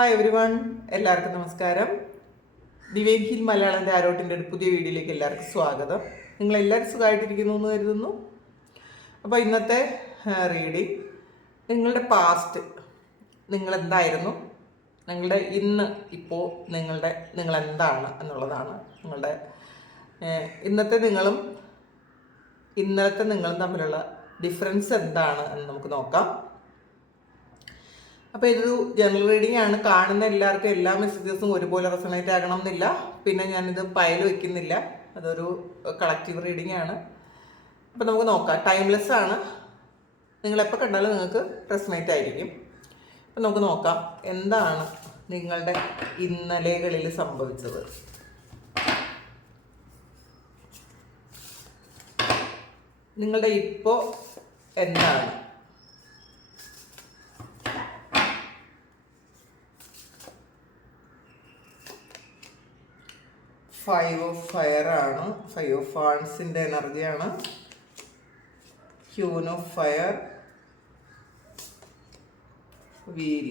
Hi every one, എല്ലാവർക്കും നമസ്കാരം. Divine heal മലയാളൻ്റെ ആരോട്ടിൻ്റെ ഒരു പുതിയ വീഡിയോയിലേക്ക് എല്ലാവർക്കും സ്വാഗതം. നിങ്ങളെല്ലാവരും സുഖമായിട്ടിരിക്കുന്നു എന്ന് കരുതുന്നു. അപ്പോൾ ഇന്നത്തെ റീഡിങ് നിങ്ങളുടെ പാസ്റ്റ്, നിങ്ങളെന്തായിരുന്നു, നിങ്ങളുടെ ഇന്ന് ഇപ്പോൾ നിങ്ങളെന്താണ് എന്നുള്ളതാണ്. നിങ്ങളുടെ ഇന്നത്തെ നിങ്ങളും ഇന്നലത്തെ നിങ്ങളും തമ്മിലുള്ള ഡിഫറൻസ് എന്താണ് എന്ന് നമുക്ക് നോക്കാം. അപ്പോൾ ഇതൊരു ജനറൽ റീഡിംഗ് ആണ്. കാണുന്ന എല്ലാവർക്കും എല്ലാ മെസ്സേജസും ഒരുപോലെ റെസണേറ്റ് ആകണം എന്നില്ല. പിന്നെ ഞാനിത് പയൽ വയ്ക്കുന്നില്ല, അതൊരു കളക്റ്റീവ് റീഡിംഗ് ആണ്. അപ്പോൾ നമുക്ക് നോക്കാം. ടൈംലെസ് ആണ്, നിങ്ങളെപ്പോൾ കണ്ടാലും നിങ്ങൾക്ക് റെസണേറ്റ് ആയിരിക്കും. അപ്പോൾ നമുക്ക് നോക്കാം എന്താണ് നിങ്ങളുടെ ഇന്നലെകളിൽ സംഭവിച്ചത്. നിങ്ങളുടെ ഇപ്പോൾ എന്താണ്? ഫൈവ് ഓഫ് ഫയർ ആണ്, ഫൈവ് ഓഫ് വാൺസിൻ്റെ എനർജിയാണ്. Queen of fire, wheel,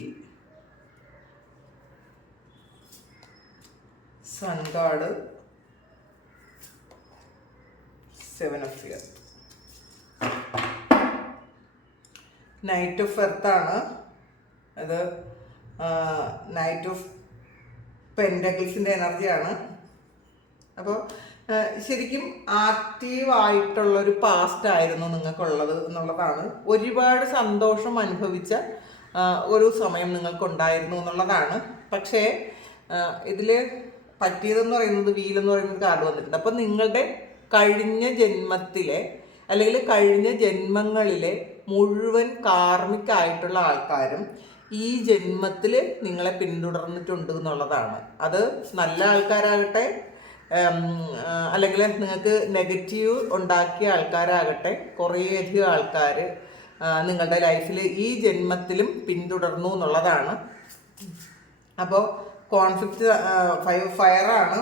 sun card, seven of fire. Knight of earth ആണ് അത്. നൈറ്റ് ഓഫ് പെൻഡക്കിൾസിൻ്റെ എനർജിയാണ്. അപ്പോൾ ശരിക്കും ആക്റ്റീവായിട്ടുള്ളൊരു പാസ്റ്റ് ആയിരുന്നു നിങ്ങൾക്കുള്ളത് എന്നുള്ളതാണ്. ഒരുപാട് സന്തോഷം അനുഭവിച്ച ഒരു സമയം നിങ്ങൾക്കുണ്ടായിരുന്നു എന്നുള്ളതാണ്. പക്ഷേ ഇതിൽ പറ്റിയതെന്ന് പറയുന്നത് വീലെന്ന് പറയുന്നത് കാർഡ് വന്നിട്ടുണ്ട്. അപ്പം നിങ്ങളുടെ കഴിഞ്ഞ ജന്മത്തിലെ അല്ലെങ്കിൽ കഴിഞ്ഞ ജന്മങ്ങളിലെ മുഴുവൻ കാർമികമായിട്ടുള്ള ആൾക്കാരും ഈ ജന്മത്തിൽ നിങ്ങളെ പിന്തുടർന്നിട്ടുണ്ട് എന്നുള്ളതാണ്. അത് നല്ല ആൾക്കാരാകട്ടെ, അല്ലെങ്കിൽ നിങ്ങൾക്ക് നെഗറ്റീവ് ഉണ്ടാക്കിയ ആൾക്കാരാകട്ടെ, കുറേയധികം ആൾക്കാർ നിങ്ങളുടെ ലൈഫിൽ ഈ ജന്മത്തിലും പിന്തുടർന്നു എന്നുള്ളതാണ്. അപ്പോൾ കോൺഫ്ലിക്റ്റ് ഫയറാണ്,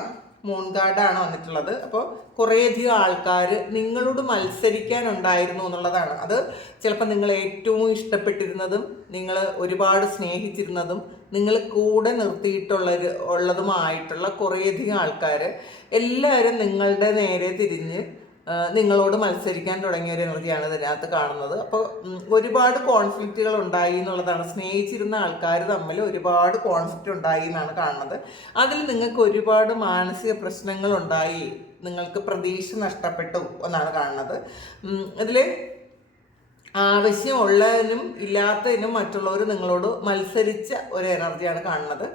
മൂൺ കാർഡാണ് വന്നിട്ടുള്ളത്. അപ്പോൾ കുറേയധികം ആൾക്കാർ നിങ്ങളോട് മത്സരിക്കാനുണ്ടായിരുന്നു എന്നുള്ളതാണ്. അത് ചിലപ്പോൾ നിങ്ങൾ ഏറ്റവും ഇഷ്ടപ്പെട്ടിരുന്നതും നിങ്ങൾ ഒരുപാട് സ്നേഹിച്ചിരുന്നതും നിങ്ങൾ കൂടെ ഉള്ളതുമായിട്ടുള്ള കുറേയധികം ആൾക്കാർ എല്ലാവരും നിങ്ങളുടെ നേരെ തിരിഞ്ഞ് നിങ്ങളോട് മത്സരിക്കാൻ തുടങ്ങിയ ഒരു എനർജിയാണ് ഇതിനകത്ത് കാണുന്നത്. അപ്പോൾ ഒരുപാട് കോൺഫ്ലിക്റ്റുകൾ ഉണ്ടായി എന്നുള്ളതാണ്. സ്നേഹിച്ചിരുന്ന ആൾക്കാർ തമ്മിൽ ഒരുപാട് കോൺഫ്ലിക്റ്റ് ഉണ്ടായി എന്നാണ് കാണുന്നത്. അതിൽ നിങ്ങൾക്ക് ഒരുപാട് മാനസിക പ്രശ്നങ്ങൾ ഉണ്ടായി, നിങ്ങൾക്ക് പ്രതീക്ഷ നഷ്ടപ്പെട്ടു എന്നാണ് കാണുന്നത്. ഇതിൽ ആവശ്യമുള്ളതിനും ഇല്ലാത്തതിനും മറ്റുള്ളവർ നിങ്ങളോട് മത്സരിച്ച ഒരു എനർജിയാണ് കാണുന്നത്.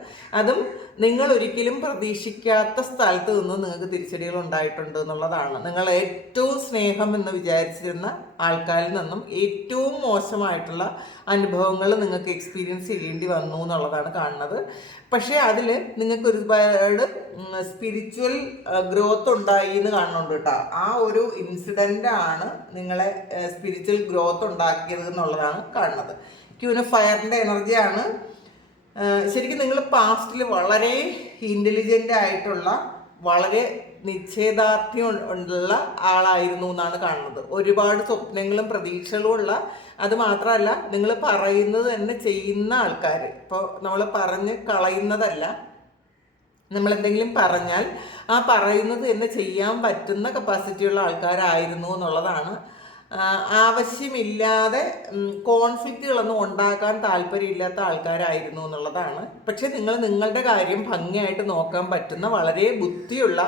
അതും നിങ്ങൾ ഒരിക്കലും പ്രതീക്ഷിക്കാത്ത സ്ഥലത്ത് നിന്ന് നിങ്ങൾക്ക് തിരിച്ചടികൾ ഉണ്ടായിട്ടുണ്ട് എന്നുള്ളതാണ്. നിങ്ങൾ ഏറ്റവും സ്നേഹം എന്ന് വിചാരിച്ചിരുന്ന ആൾക്കാരിൽ നിന്നും ഏറ്റവും മോശമായിട്ടുള്ള അനുഭവങ്ങൾ നിങ്ങൾക്ക് എക്സ്പീരിയൻസ് ചെയ്യേണ്ടി വന്നു എന്നുള്ളതാണ് കാണുന്നത്. പക്ഷേ അതിൽ നിങ്ങൾക്ക് ഒരുപാട് സ്പിരിച്വൽ ഗ്രോത്ത് ഉണ്ടായി എന്ന് കാണുന്നുണ്ട് കേട്ടോ. ആ ഒരു ഇൻസിഡൻ്റ് ആണ് നിങ്ങളെ സ്പിരിച്വൽ ഗ്രോത്ത് ഉണ്ടാക്കിയത് എന്നുള്ളതാണ് കാണുന്നത്. ക്യൂൻ ഓഫ് ഫയറിൻ്റെ എനർജിയാണ്. ശരിക്കും നിങ്ങൾ പാസ്റ്റിൽ വളരെ ഇൻ്റലിജൻ്റ് ആയിട്ടുള്ള, വളരെ നിശ്ചയദാർഢ്യം ഉള്ള ആളായിരുന്നു എന്നാണ് കാണുന്നത്. ഒരുപാട് സ്വപ്നങ്ങളും പ്രതീക്ഷകളും ഉള്ള, അത് മാത്രമല്ല നിങ്ങൾ പറയുന്നത് തന്നെ ചെയ്യുന്ന ആൾക്കാർ. ഇപ്പോൾ നമ്മൾ പറഞ്ഞ് കളയുന്നതല്ല, നമ്മളെന്തെങ്കിലും പറഞ്ഞാൽ ആ പറയുന്നത് തന്നെ ചെയ്യാൻ പറ്റുന്ന കപ്പാസിറ്റിയുള്ള ആൾക്കാരായിരുന്നു എന്നുള്ളതാണ്. ആവശ്യമില്ലാതെ കോൺഫ്ലിക്റ്റുകളൊന്നും ഉണ്ടാക്കാൻ താല്പര്യമില്ലാത്ത ആൾക്കാരായിരുന്നു എന്നുള്ളതാണ്. പക്ഷെ നിങ്ങൾ നിങ്ങളുടെ കാര്യം ഭംഗിയായിട്ട് നോക്കാൻ പറ്റുന്ന വളരെ ബുദ്ധിയുള്ള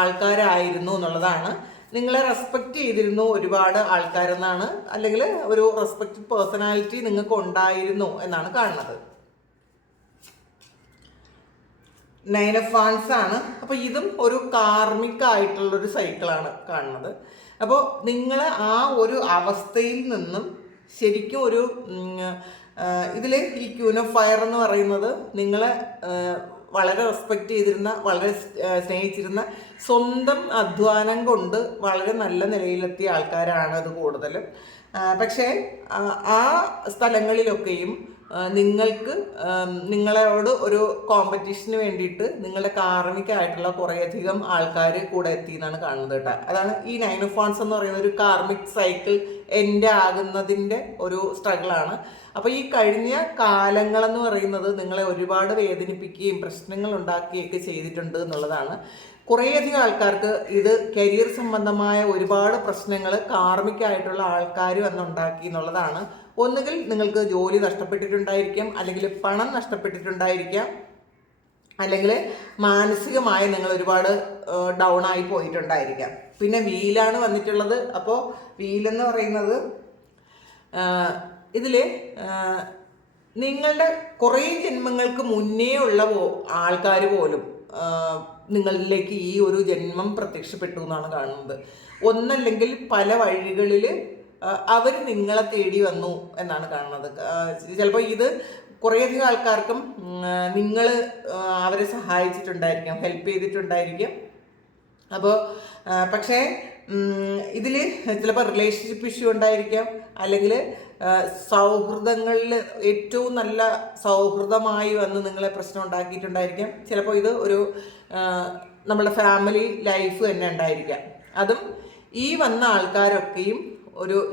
ആൾക്കാരായിരുന്നു എന്നുള്ളതാണ്. നിങ്ങളെ റെസ്പെക്റ്റ് ചെയ്തിരുന്നു ഒരുപാട് ആൾക്കാരെന്നാണ്, അല്ലെങ്കിൽ ഒരു റെസ്പെക്റ്റഡ് പേഴ്സണാലിറ്റി നിങ്ങൾക്ക് ഉണ്ടായിരുന്നു എന്നാണ് കാണുന്നത്. നൈൻ ഓഫ് വാൺസ് ആണ്. അപ്പോൾ ഇതും ഒരു കാർമികമായിട്ടുള്ളൊരു സൈക്കിളാണ് കാണുന്നത്. അപ്പോൾ നിങ്ങൾ ആ ഒരു അവസ്ഥയിൽ നിന്നും ശരിക്കും ഒരു ഇതിൽ ഈ ക്യൂൻ ഓഫ് ഫയർ എന്ന് പറയുന്നത് നിങ്ങളെ വളരെ റെസ്പെക്റ്റ് ചെയ്തിരുന്ന, വളരെ സ്നേഹിച്ചിരുന്ന, സ്വന്തം അധ്വാനം കൊണ്ട് വളരെ നല്ല നിലയിലെത്തിയ ആൾക്കാരാണ് അത് കൂടുതലും. പക്ഷേ ആ സ്ഥലങ്ങളിലൊക്കെയും നിങ്ങൾക്ക് നിങ്ങളോട് ഒരു കോമ്പറ്റീഷന് വേണ്ടിയിട്ട് നിങ്ങളുടെ കാർമികമായിട്ടുള്ള കുറേയധികം ആൾക്കാർ കൂടെ എത്തി എന്നാണ് കാണുന്നത് കേട്ടോ. അതാണ് ഈ 9 ഓഫ് വാണ്ട്സ് എന്ന് പറയുന്ന ഒരു കാർമിക് സൈക്കിൾ എൻഡ് ആകുന്നതിൻ്റെ ഒരു സ്ട്രഗിളാണ്. അപ്പോൾ ഈ കഴിഞ്ഞ കാലങ്ങളെന്ന് പറയുന്നത് നിങ്ങളെ ഒരുപാട് വേദനിപ്പിക്കുകയും പ്രശ്നങ്ങൾ ഉണ്ടാക്കുകയൊക്കെ ചെയ്തിട്ടുണ്ട് എന്നുള്ളതാണ്. കുറേയധികം ആൾക്കാർക്ക് ഇത് കരിയർ സംബന്ധമായ ഒരുപാട് പ്രശ്നങ്ങൾ കാർമികമായിട്ടുള്ള ആൾക്കാർ വന്നുണ്ടാക്കി എന്നുള്ളതാണ്. ഒന്നുകിൽ നിങ്ങൾക്ക് ജോലി നഷ്ടപ്പെട്ടിട്ടുണ്ടായിരിക്കാം, അല്ലെങ്കിൽ പണം നഷ്ടപ്പെട്ടിട്ടുണ്ടായിരിക്കാം, അല്ലെങ്കിൽ മാനസികമായി നിങ്ങൾ ഒരുപാട് ഡൗൺ ആയി പോയിട്ടുണ്ടായിരിക്കാം. പിന്നെ വീലാണ് വന്നിട്ടുള്ളത്. അപ്പോൾ വീലെന്ന് പറയുന്നത് ഇതിൽ നിങ്ങളുടെ കുറേ ജന്മങ്ങൾക്ക് മുന്നേ ഉള്ള ആൾക്കാർ പോലും നിങ്ങളിലേക്ക് ഈ ഒരു ജന്മം പ്രത്യക്ഷപ്പെട്ടു എന്നാണ് കാണുന്നത്. ഒന്നല്ലെങ്കിൽ പല വഴികളിൽ അവർ നിങ്ങളെ തേടി വന്നു എന്നാണ് കാണുന്നത്. ചിലപ്പോൾ ഇത് കുറേയധികം ആൾക്കാർക്കും നിങ്ങൾ അവരെ സഹായിച്ചിട്ടുണ്ടായിരിക്കാം, ഹെൽപ്പ് ചെയ്തിട്ടുണ്ടായിരിക്കും. അപ്പോൾ പക്ഷേ ഇതിൽ ചിലപ്പോൾ റിലേഷൻഷിപ്പ് ഇഷ്യൂ ഉണ്ടായിരിക്കാം, അല്ലെങ്കിൽ സൗഹൃദങ്ങളിൽ ഏറ്റവും നല്ല സൗഹൃദമായി വന്ന് നിങ്ങളെ പ്രശ്നം ഉണ്ടാക്കിയിട്ടുണ്ടായിരിക്കാം. ചിലപ്പോൾ ഇത് ഒരു നമ്മുടെ ഫാമിലി ലൈഫ് തന്നെ ഉണ്ടായിരിക്കാം. അതും ഈ വന്ന ആൾക്കാരൊക്കെയും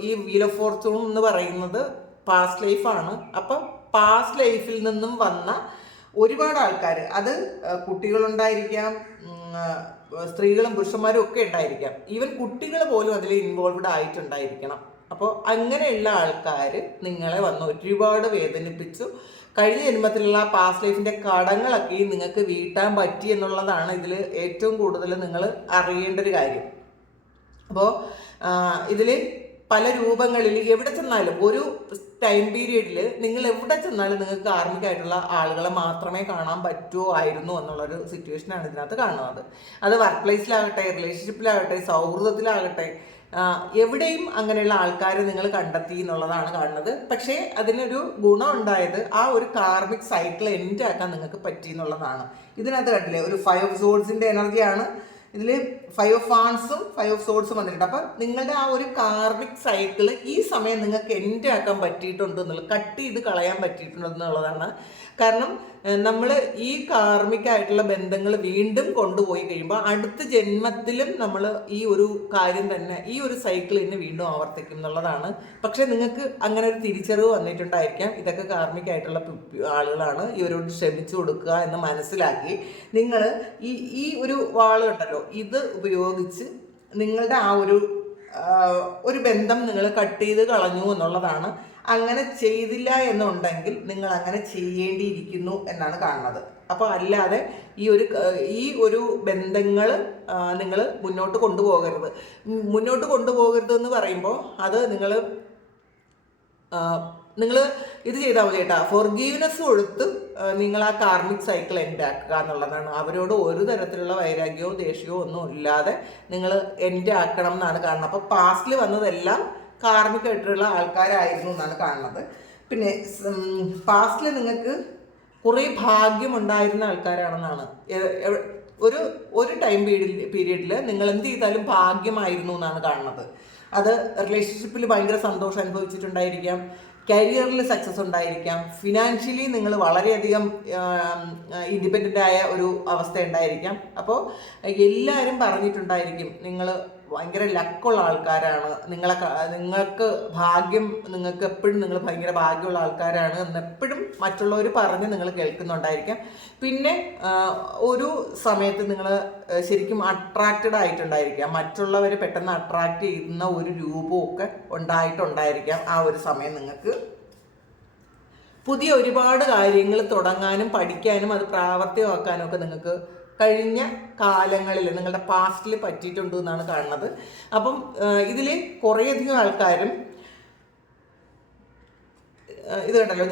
ഈ വീൽ ഓഫ് ഫോർച്യൂൺ എന്ന് പറയുന്നത് പാസ്റ്റ് ലൈഫാണ്. അപ്പം പാസ്റ്റ് ലൈഫിൽ നിന്നും വന്ന ഒരുപാട് ആൾക്കാർ, അത് കുട്ടികളുണ്ടായിരിക്കാം, സ്ത്രീകളും പുരുഷന്മാരും ഒക്കെ ഉണ്ടായിരിക്കാം, ഈവൻ കുട്ടികൾ പോലും അതിൽ ഇൻവോൾവ്ഡ് ആയിട്ടുണ്ടായിരിക്കണം. അപ്പോൾ അങ്ങനെയുള്ള ആൾക്കാർ നിങ്ങളെ വന്ന് ഒരുപാട് വേദനിപ്പിച്ചു. കഴിഞ്ഞ ജന്മത്തിലുള്ള പാസ്റ്റ് ലൈഫിൻ്റെ കടങ്ങളൊക്കെ നിങ്ങൾക്ക് വീട്ടാൻ പറ്റി എന്നുള്ളതാണ് ഇതിൽ ഏറ്റവും കൂടുതൽ നിങ്ങൾ അറിയേണ്ട ഒരു കാര്യം. അപ്പോൾ ഇതിൽ പല രൂപങ്ങളിൽ എവിടെ ചെന്നാലും ഒരു ടൈം പീരീഡിൽ നിങ്ങൾ എവിടെ ചെന്നാലും നിങ്ങൾക്ക് കാർമികമായിട്ടുള്ള ആളുകളെ മാത്രമേ കാണാൻ പറ്റുമായിരുന്നു എന്നുള്ളൊരു സിറ്റുവേഷനാണ് ഇതിനകത്ത് കാണുന്നത്. അത് വർക്ക് പ്ലേസിലാകട്ടെ, റിലേഷൻഷിപ്പിലാകട്ടെ, സൗഹൃദത്തിലാകട്ടെ, എവിടെയും അങ്ങനെയുള്ള ആൾക്കാരെ നിങ്ങൾ കണ്ടെത്തി എന്നുള്ളതാണ് കാണുന്നത്. പക്ഷേ അതിനൊരു ഗുണം ഉണ്ടായത് ആ ഒരു കാർമിക് സൈക്കിൾ എൻഡ് ആക്കാൻ നിങ്ങൾക്ക് പറ്റി എന്നുള്ളതാണ്. ഇതിനകത്ത് കണ്ടില്ലേ, ഒരു 5 ഓഫ് സോർഡ്സിൻ്റെ എനർജിയാണ് ഇതിൽ. 5 ഓഫ് വാണ്ട്സും 5 ഓഫ് സോർഡ്സും വന്നിട്ടുണ്ട്. അപ്പം നിങ്ങളുടെ ആ ഒരു കാർമിക് സൈക്കിള് ഈ സമയം നിങ്ങൾക്ക് എൻഡ് ആക്കാൻ പറ്റിയിട്ടുണ്ട് എന്നുള്ളത്, കട്ട് ചെയ്ത് കളയാൻ പറ്റിയിട്ടുണ്ടെന്നുള്ളതാണ്. കാരണം നമ്മൾ ഈ കാർമികമായിട്ടുള്ള ബന്ധങ്ങൾ വീണ്ടും കൊണ്ടുപോയി കഴിയുമ്പോൾ അടുത്ത ജന്മത്തിലും നമ്മൾ ഈ ഒരു കാര്യം തന്നെ, ഈ ഒരു സൈക്കിൾ തന്നെ വീണ്ടും ആവർത്തിക്കും എന്നുള്ളതാണ്. പക്ഷേ നിങ്ങൾക്ക് അങ്ങനെ ഒരു തിരിച്ചറിവ് വന്നിട്ടുണ്ടായിരിക്കാം, ഇതൊക്കെ കാർമികമായിട്ടുള്ള ആളുകളാണ്, ഇവരോട് ക്ഷമിച്ചു കൊടുക്കുക എന്ന് മനസ്സിലാക്കി നിങ്ങൾ ഈ ഒരു വാള് കണ്ടല്ലോ, ഇത് ഉപയോഗിച്ച് നിങ്ങളുടെ ആ ഒരു ബന്ധം നിങ്ങൾ കട്ട് ചെയ്ത് കളഞ്ഞു എന്നുള്ളതാണ്. അങ്ങനെ ചെയ്തില്ല എന്നുണ്ടെങ്കിൽ നിങ്ങൾ അങ്ങനെ ചെയ്യേണ്ടിയിരിക്കുന്നു എന്നാണ് കാണുന്നത്. അപ്പോൾ അല്ലാതെ ഈ ഒരു ബന്ധങ്ങൾ നിങ്ങൾ മുന്നോട്ട് കൊണ്ടുപോകരുത്. മുന്നോട്ട് കൊണ്ടുപോകരുത് എന്ന് പറയുമ്പോൾ അത് നിങ്ങൾ ഇത് ചെയ്താൽ മതി കേട്ടോ. ഫോർഗീവ്നെസ് കൊടുത്ത് നിങ്ങൾ ആ കാർമിക് സൈക്കിൾ എൻഡ് ആക്കുക എന്നുള്ളതാണ്. അവരോട് ഒരു തരത്തിലുള്ള വൈരാഗ്യമോ ദേഷ്യമോ ഒന്നും ഇല്ലാതെ നിങ്ങൾ എൻഡ് ആക്കണം എന്നാണ് കാണുന്നത്. അപ്പോൾ പാസ്റ്റിൽ വന്നതെല്ലാം കാർമികമായിട്ടുള്ള ആൾക്കാരായിരുന്നു എന്നാണ് കാണുന്നത്. പിന്നെ പാസ്റ്റിൽ നിങ്ങൾക്ക് കുറേ ഭാഗ്യമുണ്ടായിരുന്ന ആൾക്കാരാണെന്നാണ്. ഒരു ടൈം പീരീഡിൽ നിങ്ങൾ എന്ത് ചെയ്താലും ഭാഗ്യമായിരുന്നു എന്നാണ് കാണുന്നത്. അത് റിലേഷൻഷിപ്പിൽ ഭയങ്കര സന്തോഷം അനുഭവിച്ചിട്ടുണ്ടായിരിക്കാം, കരിയറിൽ സക്സസ് ഉണ്ടായിരിക്കാം, ഫിനാൻഷ്യലി നിങ്ങൾ വളരെയധികം ഇൻഡിപെൻഡൻ്റ് ആയ ഒരു അവസ്ഥ ഉണ്ടായിരിക്കാം. അപ്പോൾ എല്ലാവരും പറഞ്ഞിട്ടുണ്ടായിരിക്കും നിങ്ങൾ ഭയങ്കര ലക്കുള്ള ആൾക്കാരാണ്, നിങ്ങൾക്ക് ഭാഗ്യം, നിങ്ങൾക്ക് എപ്പോഴും നിങ്ങൾ ഭയങ്കര ഭാഗ്യമുള്ള ആൾക്കാരാണ് എന്നെപ്പോഴും മറ്റുള്ളവർ പറഞ്ഞ് നിങ്ങൾ കേൾക്കുന്നുണ്ടായിരിക്കാം. പിന്നെ ഒരു സമയത്ത് നിങ്ങൾ ശരിക്കും അട്രാക്റ്റഡ് ആയിട്ടുണ്ടായിരിക്കാം, മറ്റുള്ളവരെ പെട്ടെന്ന് അട്രാക്റ്റ് ചെയ്യുന്ന ഒരു രൂപമൊക്കെ ഉണ്ടായിട്ടുണ്ടായിരിക്കാം. ആ ഒരു സമയം നിങ്ങൾക്ക് പുതിയ ഒരുപാട് കാര്യങ്ങൾ തുടങ്ങാനും പഠിക്കാനും അത് പ്രാവർത്തികമാക്കാനും ഒക്കെ നിങ്ങൾക്ക് കഴിഞ്ഞ കാലങ്ങളിൽ നിങ്ങളുടെ പാസ്റ്റിൽ പറ്റിയിട്ടുണ്ട് എന്നാണ് കാണുന്നത്. അപ്പം ഇതിൽ കുറേയധികം ആൾക്കാരും ഇത് കണ്ടല്ലോ,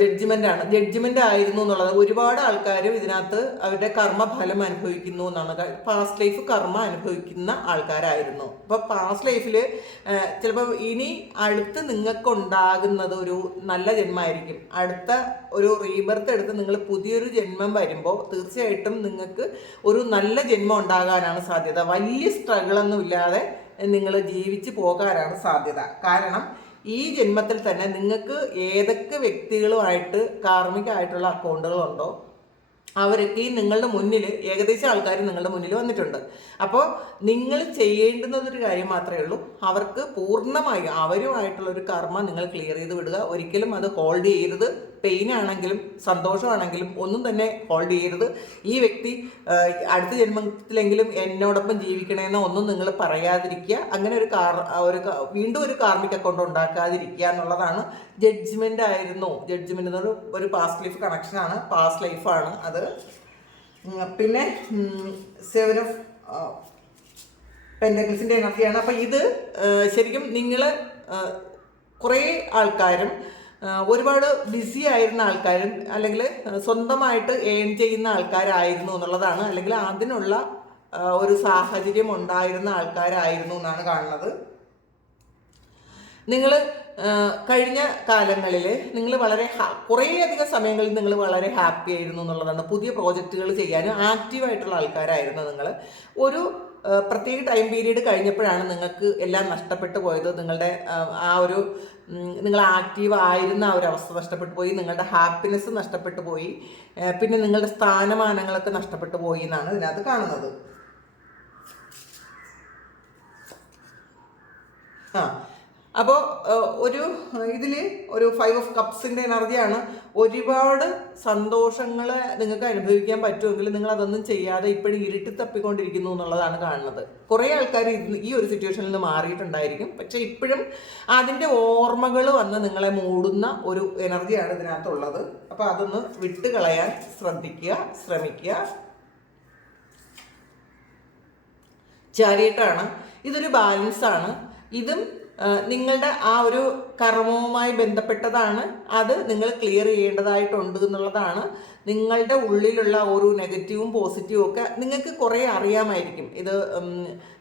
ജഡ്ജ്മെൻ്റ് ആയിരുന്നു എന്നുള്ളത്. ഒരുപാട് ആൾക്കാരും ഇതിനകത്ത് അവരുടെ കർമ്മഫലം അനുഭവിക്കുന്നു എന്നാണ്. പാസ്റ്റ് ലൈഫ് കർമ്മ അനുഭവിക്കുന്ന ആൾക്കാരായിരുന്നു. അപ്പോൾ പാസ്റ്റ് ലൈഫിൽ ചിലപ്പോൾ ഇനി അടുത്ത് നിങ്ങൾക്കുണ്ടാകുന്നത് ഒരു നല്ല ജന്മമായിരിക്കും. അടുത്ത ഒരു റീബർത്ത് എടുത്ത് നിങ്ങൾ പുതിയൊരു ജന്മം വരുമ്പോൾ തീർച്ചയായിട്ടും നിങ്ങൾക്ക് ഒരു നല്ല ജന്മം ഉണ്ടാകാനാണ് സാധ്യത. വലിയ സ്ട്രഗിളൊന്നും ഇല്ലാതെ നിങ്ങൾ ജീവിച്ച് പോകാനാണ് സാധ്യത. കാരണം ഈ ജന്മത്തിൽ തന്നെ നിങ്ങൾക്ക് ഏതൊക്കെ വ്യക്തികളുമായിട്ട് കാർമികമായിട്ടുള്ള അക്കൗണ്ടുകളുണ്ടോ അവരൊക്കെ നിങ്ങളുടെ മുന്നിൽ ഏകദേശം ആൾക്കാർ നിങ്ങളുടെ മുന്നിൽ വന്നിട്ടുണ്ട്. അപ്പോൾ നിങ്ങൾ ചെയ്യേണ്ടുന്നതൊരു കാര്യം മാത്രമേ ഉള്ളൂ, അവർക്ക് പൂർണ്ണമായും അവരുമായിട്ടുള്ളൊരു കർമ്മ നിങ്ങൾ ക്ലിയർ ചെയ്ത് വിടുക. ഒരിക്കലും അത് ഹോൾഡ് ചെയ്യരുത്. പെയിനാണെങ്കിലും സന്തോഷമാണെങ്കിലും ഒന്നും തന്നെ ഹോൾഡ് ചെയ്യരുത്. ഈ വ്യക്തി അടുത്ത ജന്മത്തിലെങ്കിലും എന്നോടൊപ്പം ജീവിക്കണമെന്നോ ഒന്നും നിങ്ങൾ പറയാതിരിക്കുക. അങ്ങനെ വീണ്ടും ഒരു കാർമിക് അക്കൗണ്ട് ഉണ്ടാക്കാതിരിക്കുക എന്നുള്ളതാണ്. ജഡ്ജ്മെൻ്റ് ആയിരുന്നു. ജഡ്ജ്മെൻ്റ് എന്നൊരു പാസ്റ്റ് ലൈഫ് കണക്ഷനാണ്, പാസ്റ്റ് ലൈഫാണ് അത്. പിന്നെ 7 ഓഫ് പെൻറ്റക്കിൾസിൻ്റെ എനർജിയാണ്. അപ്പം ഇത് ശരിക്കും നിങ്ങൾ കുറേ ആൾക്കാരും ഒരുപാട് ബിസി ആയിരുന്ന ആൾക്കാരും അല്ലെങ്കിൽ സ്വന്തമായിട്ട് ഏൺ ചെയ്യുന്ന ആൾക്കാരായിരുന്നു എന്നുള്ളതാണ്. അല്ലെങ്കിൽ അതിനുള്ള ഒരു സാഹചര്യം ഉണ്ടായിരുന്ന ആൾക്കാരായിരുന്നു എന്നാണ് കാണുന്നത്. നിങ്ങൾ കഴിഞ്ഞ കാലങ്ങളിൽ നിങ്ങൾ വളരെ കുറേയധികം സമയങ്ങളിൽ നിങ്ങൾ വളരെ ഹാപ്പി ആയിരുന്നു എന്നുള്ളതാണ്. പുതിയ പ്രോജക്റ്റുകൾ ചെയ്യാനും ആക്റ്റീവായിട്ടുള്ള ആൾക്കാരായിരുന്നു നിങ്ങൾ. ഒരു പ്രത്യേക ടൈം പീരീഡ് കഴിഞ്ഞപ്പോഴാണ് നിങ്ങൾക്ക് എല്ലാം നഷ്ടപ്പെട്ടു പോയത്. നിങ്ങളുടെ ആ ഒരു നിങ്ങൾ ആക്റ്റീവ് ആയിരുന്ന ആ ഒരു അവസ്ഥ നഷ്ടപ്പെട്ടു പോയി, നിങ്ങളുടെ ഹാപ്പിനെസ് നഷ്ടപ്പെട്ടു പോയി, പിന്നെ നിങ്ങളുടെ സ്ഥാനമാനങ്ങളൊക്കെ നഷ്ടപ്പെട്ടു പോയി എന്നാണ് ഇതിനകത്ത് കാണുന്നത്. അപ്പോൾ ഇതിൽ ഒരു 5 ഓഫ് കപ്സിൻ്റെ എനർജിയാണ്. ഒരുപാട് സന്തോഷങ്ങൾ നിങ്ങൾക്ക് അനുഭവിക്കാൻ പറ്റുമെങ്കിൽ നിങ്ങൾ അതൊന്നും ചെയ്യാതെ ഇപ്പോഴും ഇരുട്ടി തപ്പിക്കൊണ്ടിരിക്കുന്നു എന്നുള്ളതാണ് കാണുന്നത്. കുറേ ആൾക്കാർ ഈ ഒരു സിറ്റുവേഷനിൽ നിന്ന് മാറിയിട്ടുണ്ടായിരിക്കും, പക്ഷെ ഇപ്പോഴും അതിൻ്റെ ഓർമ്മകൾ വന്ന് നിങ്ങളെ മൂടുന്ന ഒരു എനർജിയാണ് ഇതിനകത്തുള്ളത്. അപ്പോൾ അതൊന്ന് വിട്ടുകളയാൻ ശ്രമിക്കുക. ചാരിയറ്റാണ്. ഇതൊരു ബാലൻസാണ്. ഇതും നിങ്ങളുടെ ആ ഒരു കർമ്മവുമായി ബന്ധപ്പെട്ടതാണ്. അത് നിങ്ങൾ ക്ലിയർ ചെയ്യേണ്ടതായിട്ടുണ്ട് എന്നുള്ളതാണ്. നിങ്ങളുടെ ഉള്ളിലുള്ള ഒരു നെഗറ്റീവും പോസിറ്റീവും ഒക്കെ നിങ്ങൾക്ക് കുറേ അറിയാമായിരിക്കും. ഇത്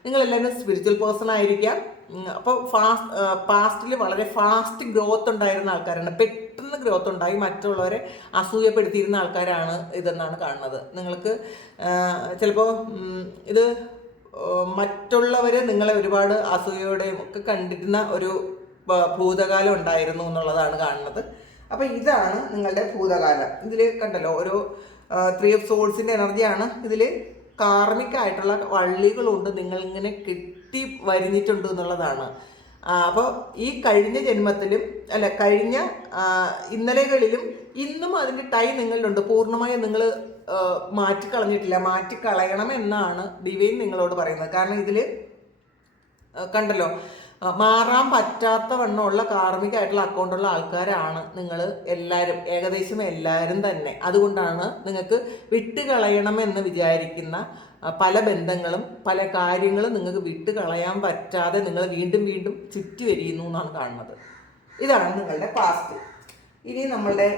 നിങ്ങളെല്ലാവരും സ്പിരിച്വൽ പേഴ്സൺ ആയിരിക്കാം. അപ്പോൾ പാസ്റ്റിൽ വളരെ ഫാസ്റ്റ് ഗ്രോത്ത് ഉണ്ടായിരുന്ന ആൾക്കാരാണ്. പെട്ടെന്ന് ഗ്രോത്ത് ഉണ്ടായി മറ്റുള്ളവരെ അസൂയപ്പെടുത്തിയിരുന്ന ആൾക്കാരാണ് ഇതെന്നാണ് കാണുന്നത്. നിങ്ങൾക്ക് ചിലപ്പോൾ ഇത് മറ്റുള്ളവർ നിങ്ങളെ ഒരുപാട് അസൂയയോടെയും ഒക്കെ കണ്ടിരുന്ന ഒരു ഭൂതകാലം ഉണ്ടായിരുന്നു എന്നുള്ളതാണ് കാണുന്നത്. അപ്പോൾ ഇതാണ് നിങ്ങളുടെ ഭൂതകാലം. ഇതിൽ കണ്ടല്ലോ ഒരു 3 ഓഫ് സോൾസിൻ്റെ എനർജിയാണ്. ഇതിൽ കാർമികമായിട്ടുള്ള വള്ളികളുണ്ട്, നിങ്ങളിങ്ങനെ കെട്ടി വരിഞ്ഞിട്ടുണ്ട് എന്നുള്ളതാണ്. അപ്പോൾ ഈ കഴിഞ്ഞ ജന്മത്തിലും കഴിഞ്ഞ ഇന്നലകളിലും ഇന്നും അതിൻ്റെ ടൈം നിങ്ങളിലുണ്ട്. പൂർണ്ണമായും നിങ്ങൾ മാറ്റിക്കളഞ്ഞിട്ടില്ല. മാറ്റിക്കളയണം എന്നാണ് ഡിവൈൻ നിങ്ങളോട് പറയുന്നത്. കാരണം ഇതിൽ കണ്ടല്ലോ മാറാൻ പറ്റാത്ത വണ്ണമുള്ള കാർമികമായിട്ടുള്ള അക്കൗണ്ടുള്ള ആൾക്കാരാണ് നിങ്ങൾ എല്ലാവരും, ഏകദേശം എല്ലാവരും തന്നെ. അതുകൊണ്ടാണ് നിങ്ങൾക്ക് വിട്ടുകളയണമെന്ന് വിചാരിക്കുന്ന പല ബന്ധങ്ങളും പല കാര്യങ്ങളും നിങ്ങൾക്ക് വിട്ടുകളയാൻ പറ്റാതെ നിങ്ങൾ വീണ്ടും വീണ്ടും ചുറ്റി വരികയുന്നു എന്നാണ് കാണുന്നത്. ഇതാണ് നിങ്ങളുടെ പാസ്റ്റ്. ഇനി നമ്മളുടെ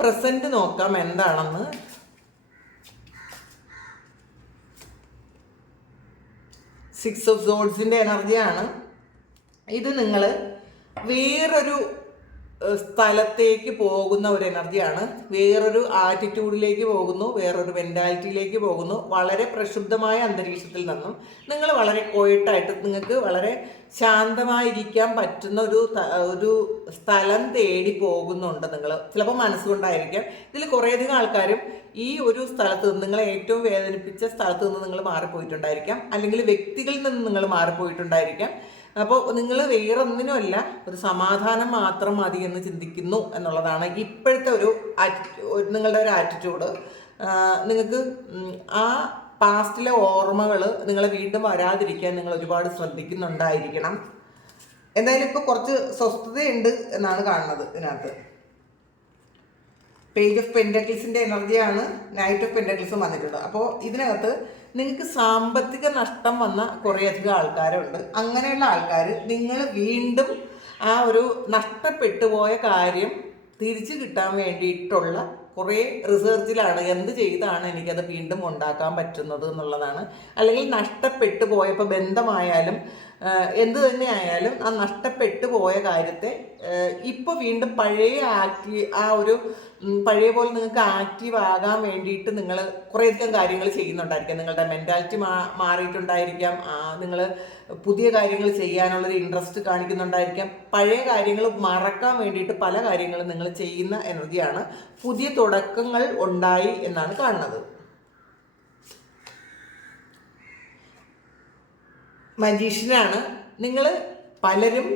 പ്രസന്റ് നോക്കാം എന്താണെന്ന്. 6 ഓഫ് സോൾസിൻ്റെ എനർജിയാണ്. ഇത് നിങ്ങൾ വേറൊരു സ്ഥലത്തേക്ക് പോകുന്ന ഒരു എനർജിയാണ്. വേറൊരു ആറ്റിറ്റ്യൂഡിലേക്ക് പോകുന്നു, വേറൊരു മെൻറ്റാലിറ്റിയിലേക്ക് പോകുന്നു. വളരെ പ്രക്ഷുബ്ധമായ അന്തരീക്ഷത്തിൽ നിന്നും നിങ്ങൾ വളരെ ക്വയറ്റായിട്ട് നിങ്ങൾക്ക് വളരെ ശാന്തമായിരിക്കാൻ പറ്റുന്ന ഒരു സ്ഥലം തേടി പോകുന്നുണ്ട്. നിങ്ങൾ ചിലപ്പോൾ മനസ്സുകൊണ്ടായിരിക്കാം. ഇതിൽ കുറേയധികം ആൾക്കാരും ഈ ഒരു സ്ഥലത്ത് നിന്ന്, നിങ്ങളെ ഏറ്റവും വേദനിപ്പിച്ച സ്ഥലത്ത് നിന്ന് നിങ്ങൾ മാറിപ്പോയിട്ടുണ്ടായിരിക്കാം, അല്ലെങ്കിൽ വ്യക്തികളിൽ നിന്ന് നിങ്ങൾ മാറിപ്പോയിട്ടുണ്ടായിരിക്കാം. അപ്പോൾ നിങ്ങൾ വേറെ ഒന്നിനുമല്ല, ഒരു സമാധാനം മാത്രം മതി എന്ന് ചിന്തിക്കുന്നു എന്നുള്ളതാണ് ഇപ്പോഴത്തെ നിങ്ങളുടെ ഒരു ആറ്റിറ്റ്യൂഡ്. നിങ്ങൾക്ക് ആ പാസ്റ്റിലെ ഓർമ്മകൾ നിങ്ങളെ വീണ്ടും വരാതിരിക്കാൻ നിങ്ങൾ ഒരുപാട് ശ്രദ്ധിക്കുന്നുണ്ടായിരിക്കണം. എന്തായാലും ഇപ്പോൾ കുറച്ച് സ്വസ്ഥതയുണ്ട് എന്നാണ് കാണുന്നത് ഇതിനകത്ത്. പേജ് ഓഫ് പെൻറ്റക്കിൾസിൻ്റെ എനർജിയാണ്. നൈറ്റ് ഓഫ് പെൻറ്റക്കിൾസും വന്നിട്ടുണ്ട്. അപ്പോൾ ഇതിനകത്ത് നിങ്ങൾക്ക് സാമ്പത്തിക നഷ്ടം വന്ന കുറേയധികം ആൾക്കാരുണ്ട്. അങ്ങനെയുള്ള ആൾക്കാർ നിങ്ങൾ വീണ്ടും ആ ഒരു നഷ്ടപ്പെട്ടു പോയ കാര്യം തിരിച്ചു കിട്ടാൻ വേണ്ടിയിട്ടുള്ള കുറേ റിസർച്ചിലാണ്. എന്ത് ചെയ്താണ് എനിക്കത് വീണ്ടും ഉണ്ടാക്കാൻ പറ്റുന്നത് എന്നുള്ളതാണ്. അല്ലെങ്കിൽ നഷ്ടപ്പെട്ടു പോയപ്പോൾ ബന്ധമായാലും എന്ത് തന്നെ ആയാലും ആ നഷ്ടപ്പെട്ടു പോയ കാര്യത്തെ ഇപ്പോൾ വീണ്ടും പഴയ പഴയ പോലെ നിങ്ങൾക്ക് ആക്റ്റീവ് ആകാൻ വേണ്ടിയിട്ട് നിങ്ങൾ കുറേയധികം കാര്യങ്ങൾ ചെയ്യുന്നുണ്ടായിരിക്കാം. നിങ്ങളുടെ മെൻറ്റാലിറ്റി മാറിയിട്ടുണ്ടായിരിക്കാം. നിങ്ങൾ പുതിയ കാര്യങ്ങൾ ചെയ്യാനുള്ളൊരു ഇൻട്രസ്റ്റ് കാണിക്കുന്നുണ്ടായിരിക്കാം. പഴയ കാര്യങ്ങൾ മറക്കാൻ വേണ്ടിയിട്ട് പല കാര്യങ്ങളും നിങ്ങൾ ചെയ്യുന്ന എനർജിയാണ്. പുതിയ തുടക്കങ്ങൾ ഉണ്ടായി എന്നാണ് കാണുന്നത്. മജീഷ്യനാണ് പലരും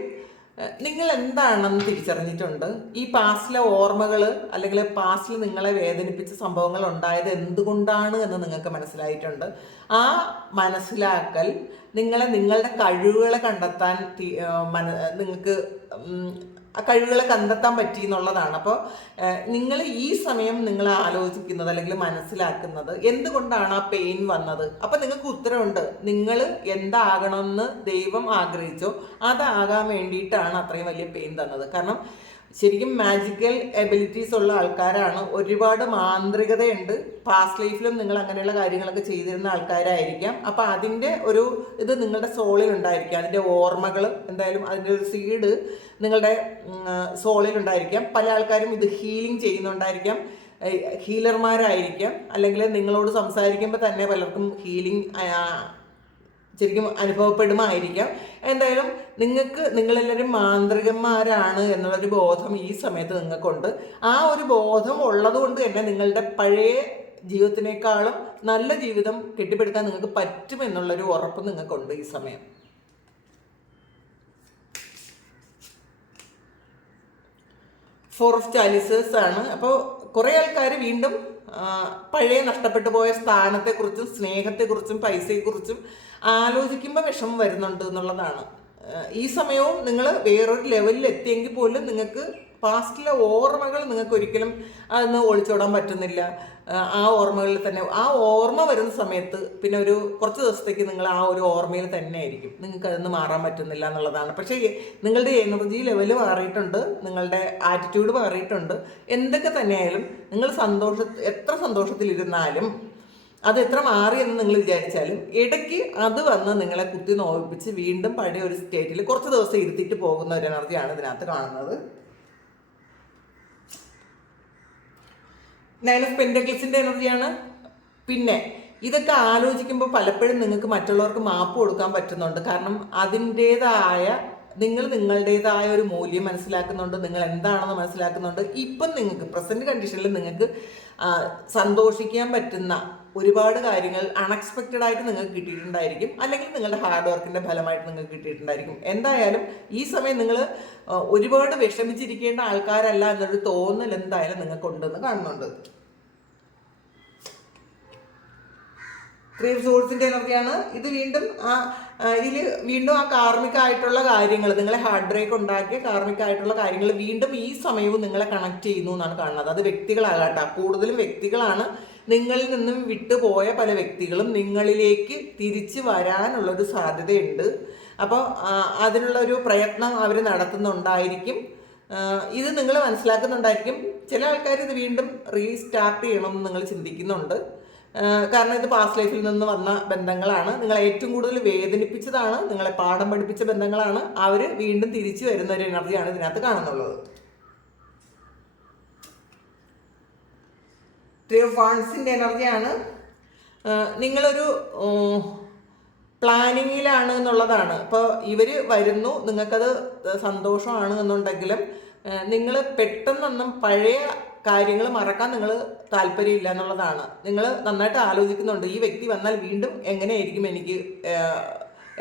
നിങ്ങൾ എന്താണെന്ന് തിരിച്ചറിഞ്ഞിട്ടുണ്ട്. ഈ പാസ്റ്റിലെ ഓർമ്മകൾ അല്ലെങ്കിൽ പാസ്റ്റിൽ നിങ്ങളെ വേദനിപ്പിച്ച സംഭവങ്ങൾ ഉണ്ടായത് എന്തുകൊണ്ടാണ് എന്ന് നിങ്ങൾക്ക് മനസ്സിലായിട്ടുണ്ട്. ആ മനസ്സിലാക്കൽ നിങ്ങളുടെ കഴിവുകളെ കണ്ടെത്താൻ നിങ്ങൾക്ക് ആ കഴിവുകളെ കണ്ടെത്താൻ പറ്റി എന്നുള്ളതാണ്. അപ്പോൾ നിങ്ങൾ ഈ സമയം നിങ്ങൾ ആലോചിക്കുന്നത് അല്ലെങ്കിൽ മനസ്സിലാക്കുന്നത് എന്തുകൊണ്ടാണ് ആ പെയിൻ വന്നത്. അപ്പം നിങ്ങൾക്ക് ഉത്തരവുണ്ട്. നിങ്ങൾ എന്താകണമെന്ന് ദൈവം ആഗ്രഹിച്ചോ അതാകാൻ വേണ്ടിയിട്ടാണ് അത്രയും വലിയ പെയിൻ തന്നത്. കാരണം ശരിക്കും മാജിക്കൽ എബിലിറ്റീസ് ഉള്ള ആൾക്കാരാണ്. ഒരുപാട് മാന്ത്രികതയുണ്ട്. പാസ്റ്റ് ലൈഫിലും നിങ്ങൾ അങ്ങനെയുള്ള കാര്യങ്ങളൊക്കെ ചെയ്തിരുന്ന ആൾക്കാരായിരിക്കാം. അപ്പോൾ അതിൻ്റെ ഒരു ഇത് നിങ്ങളുടെ സോളിൽ ഉണ്ടായിരിക്കാം. അതിൻ്റെ ഓർമ്മകൾ എന്തായാലും അതിൻ്റെ ഒരു സീഡ് നിങ്ങളുടെ സോളിൽ ഉണ്ടായിരിക്കാം. പല ആൾക്കാരും ഇത് ഹീലിംഗ് ചെയ്യുന്നുണ്ടായിരിക്കാം. ഹീലർമാരായിരിക്കാം. അല്ലെങ്കിൽ നിങ്ങളോട് സംസാരിക്കുമ്പോൾ തന്നെ പലർക്കും ഹീലിംഗ് ശരിക്കും അനുഭവപ്പെടുമായിരിക്കാം. എന്തായാലും നിങ്ങളെല്ലാവരും മാന്ത്രികന്മാരാണ് എന്നുള്ളൊരു ബോധം ഈ സമയത്ത് നിങ്ങൾക്കുണ്ട്. ആ ഒരു ബോധം ഉള്ളത് കൊണ്ട് തന്നെ നിങ്ങളുടെ പഴയ ജീവിതത്തിനേക്കാളും നല്ല ജീവിതം കെട്ടിപ്പടുക്കാൻ നിങ്ങൾക്ക് പറ്റുമെന്നുള്ളൊരു ഉറപ്പ് നിങ്ങൾക്കുണ്ട് ഈ സമയം. ഫോർ ഓഫ് ചാലിസേഴ്സ് ആണ്. അപ്പോൾ കുറേ ആൾക്കാർ വീണ്ടും പഴയ നഷ്ടപ്പെട്ടു പോയ സ്ഥാനത്തെക്കുറിച്ചും സ്നേഹത്തെക്കുറിച്ചും പൈസയെക്കുറിച്ചും ആലോചിക്കുമ്പോൾ വിഷമം വരുന്നുണ്ട് എന്നുള്ളതാണ്. ഈ സമയവും നിങ്ങൾ വേറൊരു ലെവലിൽ എത്തിയെങ്കിൽ പോലും നിങ്ങൾക്ക് പാസ്റ്റിലെ ഓർമ്മകൾ നിങ്ങൾക്ക് ഒരിക്കലും അതൊന്ന് ഒളിച്ചോടാൻ പറ്റുന്നില്ല. ആ ഓർമ്മകളിൽ തന്നെ ആ ഓർമ്മ വരുന്ന സമയത്ത് പിന്നെ ഒരു കുറച്ച് ദിവസത്തേക്ക് നിങ്ങൾ ആ ഒരു ഓർമ്മയിൽ തന്നെ ആയിരിക്കും. നിങ്ങൾക്ക് അതൊന്ന് മാറാൻ പറ്റുന്നില്ല എന്നുള്ളതാണ്. പക്ഷേ നിങ്ങളുടെ എനർജി ലെവൽ മാറിയിട്ടുണ്ട്, നിങ്ങളുടെ ആറ്റിറ്റ്യൂഡ് മാറിയിട്ടുണ്ട്. എന്തൊക്കെ തന്നെയായാലും നിങ്ങൾ എത്ര സന്തോഷത്തിലിരുന്നാലും അത് എത്ര മാറിയെന്ന് നിങ്ങൾ വിചാരിച്ചാലും ഇടയ്ക്ക് അത് വന്ന് നിങ്ങളെ കുത്തി നോവിപ്പിച്ച് വീണ്ടും പഴയ ഒരു സ്റ്റേറ്റിൽ കുറച്ച് ദിവസം ഇരുത്തിയിട്ട് പോകുന്ന ഒരു എനർജിയാണ് ഇതിനകത്ത് കാണുന്നത്. 9 ഓഫ് പെന്റക്കിൾസിന്റെ എനർജിയാണ്. പിന്നെ ഇതൊക്കെ ആലോചിക്കുമ്പോൾ പലപ്പോഴും നിങ്ങൾക്ക് മറ്റുള്ളവർക്ക് മാപ്പ് കൊടുക്കാൻ പറ്റുന്നുണ്ട്. കാരണം നിങ്ങളുടേതായ ഒരു മൂല്യം മനസ്സിലാക്കുന്നുണ്ട്. നിങ്ങൾ എന്താണെന്ന് മനസ്സിലാക്കുന്നുണ്ട്. ഇപ്പം നിങ്ങൾക്ക് പ്രസന്റ് കണ്ടീഷനിൽ നിങ്ങൾക്ക് സന്തോഷിക്കാൻ പറ്റുന്ന ഒരുപാട് കാര്യങ്ങൾ അൺഎക്സ്പെക്റ്റഡ് ആയിട്ട് നിങ്ങൾക്ക് കിട്ടിയിട്ടുണ്ടായിരിക്കും. അല്ലെങ്കിൽ നിങ്ങളുടെ ഹാർഡ് വർക്കിന്റെ ഫലമായിട്ട് നിങ്ങൾക്ക് കിട്ടിയിട്ടുണ്ടായിരിക്കും. എന്തായാലും ഈ സമയം നിങ്ങൾ ഒരുപാട് വിഷമിച്ചിരിക്കേണ്ട ആൾക്കാരല്ല എന്നൊരു തോന്നൽ എന്തായാലും നിങ്ങൾക്കുണ്ടെന്ന് കാണുന്നുണ്ട്. 3 ഓഫ് സോൾസിന്റെ എനർജിയാണ്. ഇത് വീണ്ടും ആ കാർമികമായിട്ടുള്ള കാര്യങ്ങൾ, നിങ്ങളെ ഹാർട്ട് ബ്രേക്ക് ഉണ്ടാക്കിയ കാർമികമായിട്ടുള്ള കാര്യങ്ങൾ വീണ്ടും ഈ സമയവും നിങ്ങളെ കണക്ട് ചെയ്യുന്നു എന്നാണ് കാണുന്നത്. അത് വ്യക്തികളാകട്ടെ, കൂടുതലും വ്യക്തികളാണ്. നിങ്ങളിൽ നിന്നും വിട്ടുപോയ പല വ്യക്തികളും നിങ്ങളിലേക്ക് തിരിച്ചു വരാനുള്ളൊരു സാധ്യതയുണ്ട്. അപ്പോൾ അതിനുള്ളൊരു പ്രയത്നം അവർ നടത്തുന്നുണ്ടായിരിക്കും. ഇത് നിങ്ങൾ മനസ്സിലാക്കുന്നുണ്ടായിരിക്കും. ചില ആൾക്കാർ ഇത് വീണ്ടും റീസ്റ്റാർട്ട് ചെയ്യണമെന്ന് നിങ്ങൾ ചിന്തിക്കുന്നുണ്ട്. കാരണം ഇത് പാസ്റ്റ് ലൈഫിൽ നിന്ന് വന്ന ബന്ധങ്ങളാണ്. നിങ്ങളെ ഏറ്റവും കൂടുതൽ വേദനിപ്പിച്ചതാണ്, നിങ്ങളെ പാഠം പഠിപ്പിച്ച ബന്ധങ്ങളാണ്. അവർ വീണ്ടും തിരിച്ചു വരുന്ന ഒരു എനർജിയാണ് ഇതിനകത്ത് കാണുന്നുള്ളത്. 3 ഓഫ് വാണ്ട്സിൻ്റെ എനർജിയാണ്. നിങ്ങളൊരു പ്ലാനിങ്ങിലാണ് എന്നുള്ളതാണ്. ഇപ്പോൾ ഇവർ വരുന്നു, നിങ്ങൾക്കത് സന്തോഷമാണ് എന്നുണ്ടെങ്കിലും നിങ്ങൾ പെട്ടെന്നൊന്നും പഴയ കാര്യങ്ങൾ മറക്കാൻ നിങ്ങൾ താല്പര്യമില്ല എന്നുള്ളതാണ്. നിങ്ങൾ നന്നായിട്ട് ആലോചിക്കുന്നുണ്ട്. ഈ വ്യക്തി വന്നാൽ വീണ്ടും എങ്ങനെയായിരിക്കും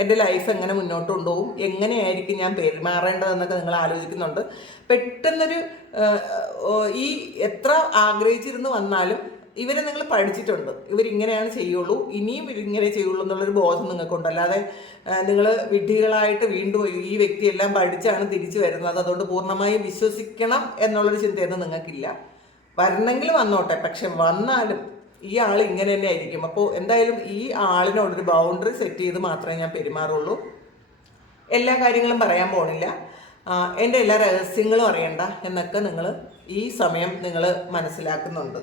എൻ്റെ ലൈഫ് എങ്ങനെ മുന്നോട്ട് കൊണ്ടുപോകും, എങ്ങനെയായിരിക്കും ഞാൻ പെരുമാറേണ്ടതെന്നൊക്കെ നിങ്ങൾ ആലോചിക്കുന്നുണ്ട്. പെട്ടെന്നൊരു ഈ എത്ര ആഗ്രഹിച്ചിരുന്ന് വന്നാലും ഇവരെ നിങ്ങൾ പഠിച്ചിട്ടുണ്ട്. ഇവരിങ്ങനെയാണ് ചെയ്യുള്ളൂ, ഇനിയും ഇവരിങ്ങനെ ചെയ്യുള്ളൂ എന്നുള്ളൊരു ബോധം നിങ്ങൾക്കുണ്ട്. അല്ലാതെ നിങ്ങൾ വിഡ്ഢികളായിട്ട് വീണ്ടും ഈ വ്യക്തിയെല്ലാം പഠിച്ചാണ് തിരിച്ചു വരുന്നത്, അതുകൊണ്ട് പൂർണ്ണമായും വിശ്വസിക്കണം എന്നുള്ളൊരു ചിന്തയൊന്നും നിങ്ങൾക്കില്ല. വരണമെങ്കിൽ വന്നോട്ടെ, പക്ഷെ വന്നാലും ഈ ആൾ ഇങ്ങനെ തന്നെ ആയിരിക്കും. അപ്പോൾ എന്തായാലും ഈ ആളിനോടൊരു ബൗണ്ടറി സെറ്റ് ചെയ്ത് മാത്രമേ ഞാൻ പെരുമാറുള്ളൂ. എല്ലാ കാര്യങ്ങളും പറയാൻ പോണില്ല, എൻ്റെ എല്ലാ രഹസ്യങ്ങളും അറിയണ്ട എന്നൊക്കെ നിങ്ങൾ ഈ സമയം നിങ്ങൾ മനസ്സിലാക്കുന്നുണ്ട്.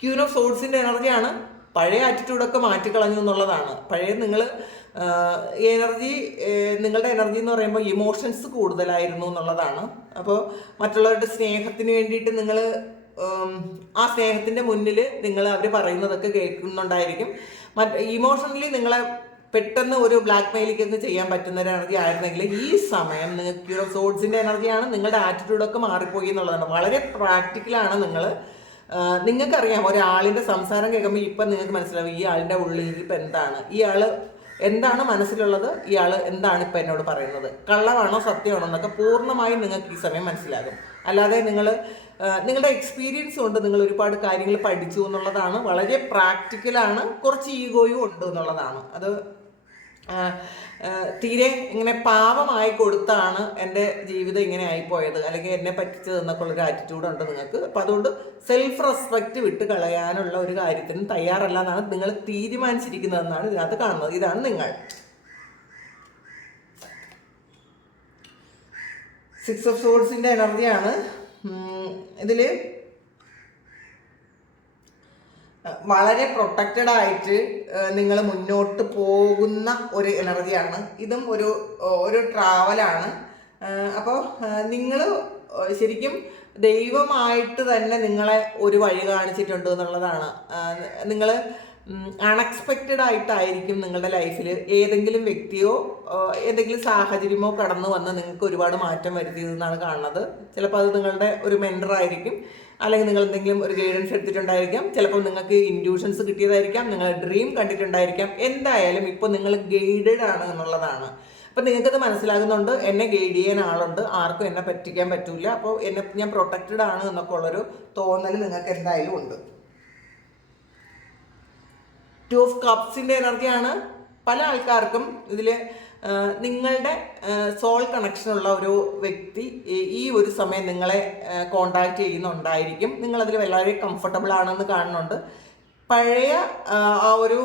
ക്യൂൻ ഓഫ് സോഡ്സിൻ്റെ എനർജിയാണ്. പഴയ ആറ്റിറ്റ്യൂഡൊക്കെ മാറ്റിക്കളഞ്ഞു എന്നുള്ളതാണ്. പഴയ നിങ്ങൾ എനർജി, നിങ്ങളുടെ എനർജി എന്ന് പറയുമ്പോൾ ഇമോഷൻസ് കൂടുതലായിരുന്നു എന്നുള്ളതാണ്. അപ്പോൾ മറ്റുള്ളവരുടെ സ്നേഹത്തിന് വേണ്ടിയിട്ട് നിങ്ങൾ ആ സ്നേഹത്തിൻ്റെ മുന്നിൽ നിങ്ങൾ അവർ പറയുന്നതൊക്കെ കേൾക്കുന്നുണ്ടായിരിക്കും. ഇമോഷണലി നിങ്ങളെ പെട്ടെന്ന് ഒരു ബ്ലാക്ക് മെയിലിക്കൊക്കെ ചെയ്യാൻ പറ്റുന്ന ഒരു എനർജി ആയിരുന്നെങ്കിൽ ഈ സമയം നിങ്ങൾക്ക് ക്യൂർ ഓഫ് സോഡ്സിൻ്റെ എനർജിയാണ്. നിങ്ങളുടെ ആറ്റിറ്റ്യൂഡൊക്കെ മാറിപ്പോയി എന്നുള്ളതാണ്. വളരെ പ്രാക്ടിക്കലാണ് നിങ്ങൾ. നിങ്ങൾക്കറിയാം ഒരാളിൻ്റെ സംസാരം കേൾക്കുമ്പോൾ ഇപ്പം നിങ്ങൾക്ക് മനസ്സിലാവും ഈ ആളിൻ്റെ ഉള്ളിൽ ഇപ്പം എന്താണ്, ഇയാൾ എന്താണ് മനസ്സിലുള്ളത്, ഇയാൾ എന്താണ് ഇപ്പം എന്നോട് പറയുന്നത്, കള്ളമാണോ സത്യമാണോ എന്നൊക്കെ പൂർണ്ണമായും നിങ്ങൾക്ക് ഈ സമയം മനസ്സിലാകും. അല്ലാതെ നിങ്ങളുടെ എക്സ്പീരിയൻസ് കൊണ്ട് നിങ്ങൾ ഒരുപാട് കാര്യങ്ങൾ പഠിച്ചു എന്നുള്ളതാണ്. വളരെ പ്രാക്ടിക്കലാണ്. കുറച്ച് ഈഗോയും ഉണ്ട് എന്നുള്ളതാണ്. അത് തീരെ ഇങ്ങനെ പാവമായി കൊടുത്താണ് എൻ്റെ ജീവിതം ഇങ്ങനെ ആയിപ്പോയത്, അല്ലെങ്കിൽ എന്നെ പറ്റിച്ചത് എന്നൊക്കെ ഉള്ളൊരു ആറ്റിറ്റ്യൂഡുണ്ട് നിങ്ങൾക്ക്. അപ്പം അതുകൊണ്ട് സെൽഫ് റെസ്പെക്റ്റ് വിട്ട് കളയാനുള്ള ഒരു കാര്യത്തിനും തയ്യാറല്ല എന്നാണ് നിങ്ങൾ തീരുമാനിച്ചിരിക്കുന്നതെന്നാണ് ഇതിനകത്ത് കാണുന്നത്. ഇതാണ് നിങ്ങൾ. 6 ഓഫ് സോഡ്സിൻ്റെ എനർജിയാണ് ഇതിൽ. വളരെ പ്രൊട്ടക്റ്റഡ് ആയിട്ട് നിങ്ങൾ മുന്നോട്ട് പോകുന്ന ഒരു എനർജിയാണ്. ഇതും ഒരു ട്രാവലാണ്. അപ്പോൾ നിങ്ങൾ ശരിക്കും ദൈവമായിട്ട് തന്നെ നിങ്ങളെ ഒരു വഴി കാണിച്ചിട്ടുണ്ട് എന്നുള്ളതാണ്. നിങ്ങൾ അൺഎക്സ്പെക്റ്റഡ് ആയിട്ടായിരിക്കും നിങ്ങളുടെ ലൈഫിൽ ഏതെങ്കിലും വ്യക്തിയോ ഏതെങ്കിലും സാഹചര്യമോ കടന്നു വന്ന് നിങ്ങൾക്ക് ഒരുപാട് മാറ്റം വരുത്തിയതെന്നാണ് കാണുന്നത്. ചിലപ്പോൾ അത് നിങ്ങളുടെ ഒരു മെൻറ്റർ ആയിരിക്കും, അല്ലെങ്കിൽ നിങ്ങൾ എന്തെങ്കിലും ഒരു ഗൈഡൻസ് എടുത്തിട്ടുണ്ടായിരിക്കാം, ചിലപ്പോൾ നിങ്ങൾക്ക് ഇൻഡ്യൂഷൻസ് കിട്ടിയതായിരിക്കാം, നിങ്ങൾ ഡ്രീം കണ്ടിട്ടുണ്ടായിരിക്കാം. എന്തായാലും ഇപ്പോൾ നിങ്ങൾ ഗൈഡഡ് ആണ് എന്നുള്ളതാണ്. അപ്പം നിങ്ങൾക്കത് മനസ്സിലാകുന്നുണ്ട്, എന്നെ ഗൈഡ് ചെയ്യാൻ ആളുണ്ട്, ആർക്കും എന്നെ പറ്റിക്കാൻ പറ്റില്ല, അപ്പോൾ ഞാൻ പ്രൊട്ടക്റ്റഡ് ആണ് എന്നൊക്കെ ഉള്ളൊരു തോന്നൽ നിങ്ങൾക്ക് എന്തായാലും ഉണ്ട്. 2 ഓഫ് കപ്സിൻ്റെ എനർജിയാണ്. പല ആൾക്കാർക്കും ഇതിൽ നിങ്ങളുടെ സോൾ കണക്ഷനുള്ള ഒരു വ്യക്തി ഈ ഒരു സമയം നിങ്ങളെ കോണ്ടാക്ട് ചെയ്യുന്നുണ്ടായിരിക്കും. നിങ്ങളതിൽ വളരെ കംഫർട്ടബിൾ ആണെന്ന് കാണുന്നുണ്ട്. പഴയ ആ ഒരു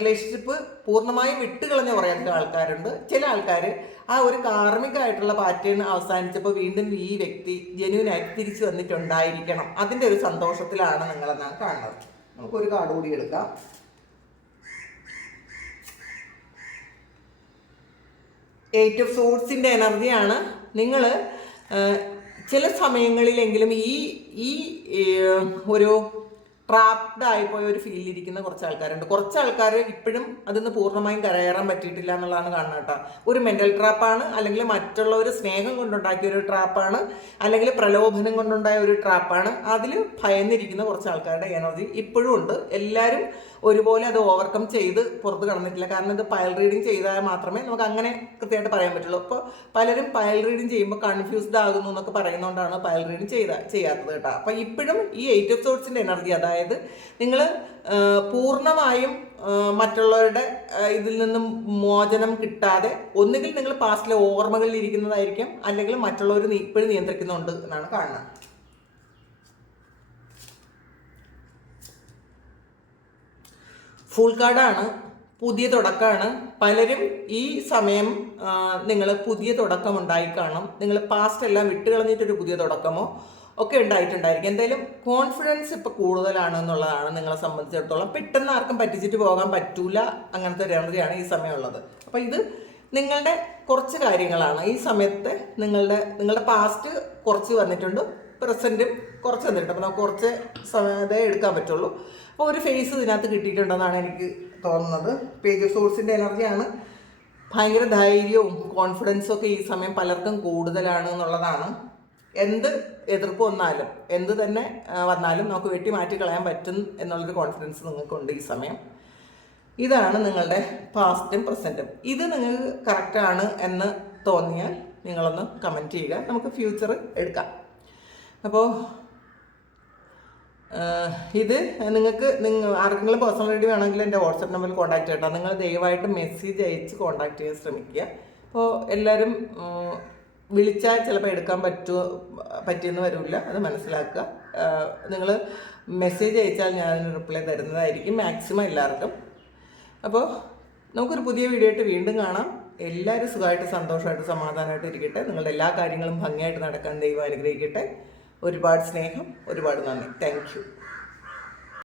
റിലേഷൻഷിപ്പ് പൂർണ്ണമായും വിട്ടുകളഞ്ഞ കുറേ ആൾക്കാരുണ്ട്. ചില ആൾക്കാർ ആ ഒരു കാർമികമായിട്ടുള്ള പാറ്റേൺ അവസാനിച്ചപ്പോൾ വീണ്ടും ഈ വ്യക്തി ജെന്യൂനായിട്ട് തിരിച്ചു വന്നിട്ടുണ്ടായിരിക്കണം. അതിൻ്റെ ഒരു സന്തോഷത്തിലാണ് നിങ്ങളെന്നാണ് കാണുന്നത്. നമുക്കൊരു കാർഡ് കൂടി എടുക്കാം. എയ്റ്റ് ഓഫ് സോഡ്സിൻ്റെ എനർജിയാണ്. നിങ്ങൾ ചില സമയങ്ങളിലെങ്കിലും ഈ ഒരു ട്രാപ്ഡ് ആയിപ്പോയ ഒരു ഫീലിരിക്കുന്ന കുറച്ച് ആൾക്കാരുണ്ട്. കുറച്ച് ആൾക്കാർ ഇപ്പോഴും അതിന്ന് പൂർണ്ണമായും കരകയറാൻ പറ്റിയിട്ടില്ല എന്നുള്ളതാണ് കാണുന്നത് കേട്ടോ. ഒരു മെൻ്റൽ ട്രാപ്പാണ്, അല്ലെങ്കിൽ മറ്റുള്ളവർ സ്നേഹം കൊണ്ടുണ്ടാക്കിയ ഒരു ട്രാപ്പാണ്, അല്ലെങ്കിൽ പ്രലോഭനം കൊണ്ടുണ്ടായ ഒരു ട്രാപ്പാണ്. അതിൽ ഭയന്നിരിക്കുന്ന കുറച്ച് ആൾക്കാരുടെ എനർജി ഇപ്പോഴും ഉണ്ട്. എല്ലാവരും ഒരുപോലെ അത് ഓവർകം ചെയ്ത് പുറത്ത് കടന്നിട്ടില്ല. കാരണം ഇത് പയൽ റീഡിങ് ചെയ്താൽ മാത്രമേ നമുക്ക് അങ്ങനെ കൃത്യമായിട്ട് പറയാൻ പറ്റുള്ളൂ. അപ്പോൾ പലരും പയൽ റീഡിങ് ചെയ്യുമ്പോൾ കൺഫ്യൂസ്ഡ് ആകുന്നു എന്നൊക്കെ പറയുന്നതുകൊണ്ടാണ് പയൽ റീഡിങ് ചെയ്യാത്തത് കേട്ടോ. അപ്പോൾ ഇപ്പോഴും ഈ 8 ഓഫ് സോഡ്സിൻ്റെ എനർജി, അതായത് നിങ്ങൾ പൂർണ്ണമായും മറ്റുള്ളവരുടെ ഇതിൽ നിന്നും മോചനം കിട്ടാതെ ഒന്നുകിൽ നിങ്ങൾ പാസ്റ്റിലെ ഓർമ്മകളിൽ ഇരിക്കുന്നതായിരിക്കും, അല്ലെങ്കിൽ മറ്റുള്ളവർ ഇപ്പോഴും നിയന്ത്രിക്കുന്നുണ്ട് എന്നാണ് കാണുന്നത്. ഫുൾ കാർഡാണ്. പുതിയ തുടക്കമാണ്. പലരും ഈ സമയം നിങ്ങൾ പുതിയ തുടക്കം ഉണ്ടായി കാണും. നിങ്ങൾ പാസ്റ്റ് എല്ലാം വിട്ടുകളഞ്ഞിട്ടൊരു പുതിയ തുടക്കമോ ഒക്കെ ഉണ്ടായിട്ടുണ്ടായിരിക്കും. എന്തായാലും കോൺഫിഡൻസ് ഇപ്പോൾ കൂടുതലാണ് എന്നുള്ളതാണ് നിങ്ങളെ സംബന്ധിച്ചിടത്തോളം. പെട്ടെന്ന് ആർക്കും പറ്റിച്ചിട്ട് പോകാൻ പറ്റൂല, അങ്ങനത്തെ ഒരു എനർജിയാണ് ഈ സമയമുള്ളത്. അപ്പോൾ ഇത് നിങ്ങളുടെ കുറച്ച് കാര്യങ്ങളാണ് ഈ സമയത്ത്. നിങ്ങളുടെ പാസ്റ്റ് കുറച്ച് വന്നിട്ടുണ്ട്, പ്രസൻറ്റും കുറച്ച് വന്നിട്ടുണ്ട്. അപ്പോൾ നമുക്ക് കുറച്ച് സമയത്തേ എടുക്കാൻ പറ്റുള്ളൂ. അപ്പോൾ ഒരു ഫേസ് ഇതിനകത്ത് കിട്ടിയിട്ടുണ്ടെന്നാണ് എനിക്ക് തോന്നുന്നത്. പേജ് ഓഫ് സോഡ്സിൻ്റെ എനർജിയാണ്. ഭയങ്കര ധൈര്യവും കോൺഫിഡൻസും ഒക്കെ ഈ സമയം പലർക്കും കൂടുതലാണ് എന്നുള്ളതാണ്. എന്ത് എതിർപ്പ് വന്നാലും എന്ത് തന്നെ വന്നാലും നമുക്ക് വെട്ടി മാറ്റി കളയാൻ പറ്റും എന്നുള്ളൊരു കോൺഫിഡൻസ് നിങ്ങൾക്കുണ്ട് ഈ സമയം. ഇതാണ് നിങ്ങളുടെ പാസ്റ്റും പ്രസൻറ്റും. ഇത് നിങ്ങൾക്ക് കറക്റ്റാണ് എന്ന് തോന്നിയാൽ നിങ്ങളൊന്ന് കമൻറ്റ് ചെയ്യുക. നമുക്ക് ഫ്യൂച്ചർ എടുക്കാം. അപ്പോൾ ഇത് നിങ്ങൾക്ക് ആർക്കെങ്കിലും പേഴ്സണൽ റീഡിങ് വേണമെങ്കിൽ എൻ്റെ വാട്സപ്പ് നമ്പറിൽ കോൺടാക്ട് ചെയ്യട്ടോ. നിങ്ങൾ ദയവായിട്ട് മെസ്സേജ് അയച്ച് കോൺടാക്ട് ചെയ്യാൻ ശ്രമിക്കുക. അപ്പോൾ എല്ലാവരും വിളിച്ചാൽ ചിലപ്പോൾ എടുക്കാൻ പറ്റിയെന്ന് വരില്ല, അത് മനസ്സിലാക്കുക. നിങ്ങൾ മെസ്സേജ് അയച്ചാൽ ഞാൻ റിപ്ലൈ തരുന്നതായിരിക്കും മാക്സിമം എല്ലാവർക്കും. അപ്പോൾ നമുക്കൊരു പുതിയ വീഡിയോ ആയിട്ട് വീണ്ടും കാണാം. എല്ലാവരും സുഖമായിട്ട് സന്തോഷമായിട്ട് സമാധാനമായിട്ട് ഇരിക്കട്ടെ. നിങ്ങളുടെ എല്ലാ കാര്യങ്ങളും ഭംഗിയായിട്ട് നടക്കാൻ ദൈവം അനുഗ്രഹിക്കട്ടെ. ഒരുപാട് സ്നേഹം, ഒരുപാട് നന്ദി. Thank you.